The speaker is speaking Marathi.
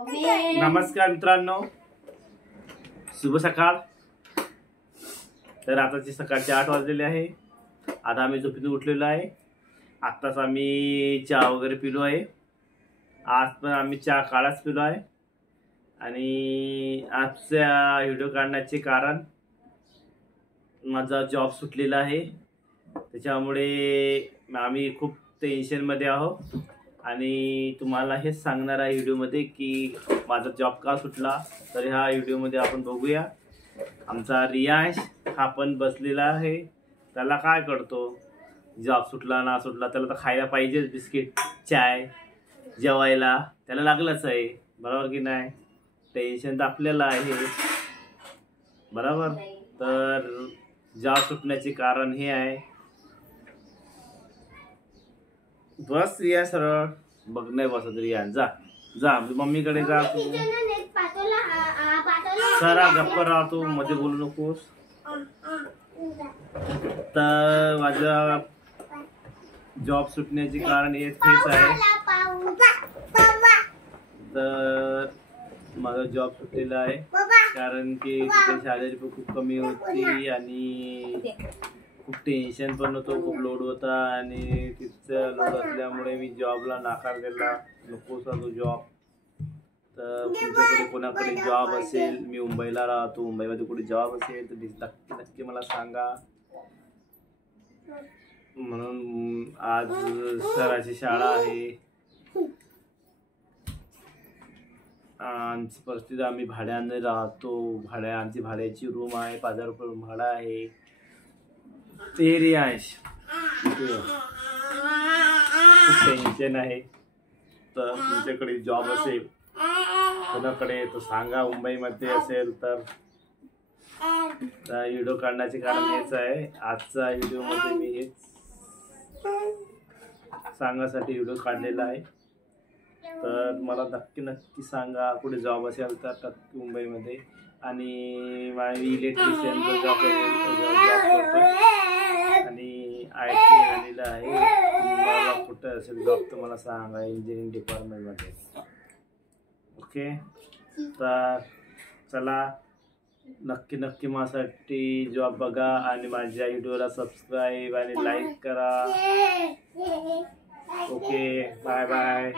नमस्कार मित्रांनो, शुभ सकाळ। तर आताची सकाळचे 8 वाजलेले आहे। आता आम्ही झोपेतून उठलेलो आहे। आत्ताच आम्ही चहा वगैरे पिलो आहे। आज पण आम्ही चहा काळाच पिलो आहे। आणि आजचा व्हिडिओ काढण्याचे कारण माझा जॉब सुटलेला आहे, त्याच्यामुळे आम्ही खूप टेन्शनमध्ये आहोत। आणि तुम्हाला हेच सांगणार आहे व्हिडिओमध्ये की माझा जॉब का सुटला। तर ह्या व्हिडिओमध्ये आपण बघूया। आमचा रियांश हा पण बसलेला आहे। त्याला काय करतो, जॉब सुटला ना सुटला त्याला तर खायला पाहिजे, बिस्किट चाय जेवायला त्याला लागलंच आहे, बरोबर की नाही। टेन्शन तर आपल्याला आहे, बरोबर। तर जॉब सुटण्याचे कारण हे आहे। बस रिया सरळ बघ, नाही बसत रिया, जा जा मम्मीकडे जा। तू सरा गप्प राहा, तू मध्ये बोलू नकोस। तर माझा जॉब सुटण्याचे कारण हेच आहे। तर माझा जॉब सुटलेला आहे कारण की तिथे सॅलरी पण खूप कमी होती आणि खूप टेन्शन पण होतं, खूप लोड होता। आणि तिथं लोड असल्यामुळे मी जॉबला नकार दिला, नकोसा तो जॉब। तर तुमच्याकडे कोणाकडे जॉब असेल, मी मुंबईला राहतो, मुंबईमध्ये कुठे जॉब असेल तर नक्की नक्की मला सांगा। म्हणून आज सराची शाळा आहे। आमची परिस्थिती, आम्ही भाड्याने राहतो, आमची भाड्याची रूम आहे, 5000 रुपये रूम भाडा आहे। ते रियांश खूप टेन्शन आहे। तर तुमच्याकडे जॉब असेल कोणाकडे तर सांगा, मुंबईमध्ये असेल तर। व्हिडिओ काढण्याचे कारण हेच आहे। आजचा व्हिडिओमध्ये मी हेच सांगण्यासाठी व्हिडिओ काढलेला आहे। तर मला नक्की नक्की सांगा, कुठे जॉब असेल तर नक्की मुंबईमध्ये। आणि माझी इलेक्ट्रिशियनचा जॉब करतो आणि IT आलेला आहे। तुम्हाला कुठं असेल जॉब तर मला सांगा, इंजिनिअरिंग डिपार्टमेंटमध्ये। ओके, तर चला नक्की नक्की माझ्यासाठी जॉब बघा आणि माझ्या व्हिडिओला सबस्क्राईब आणि लाईक करा। Okay, bye bye.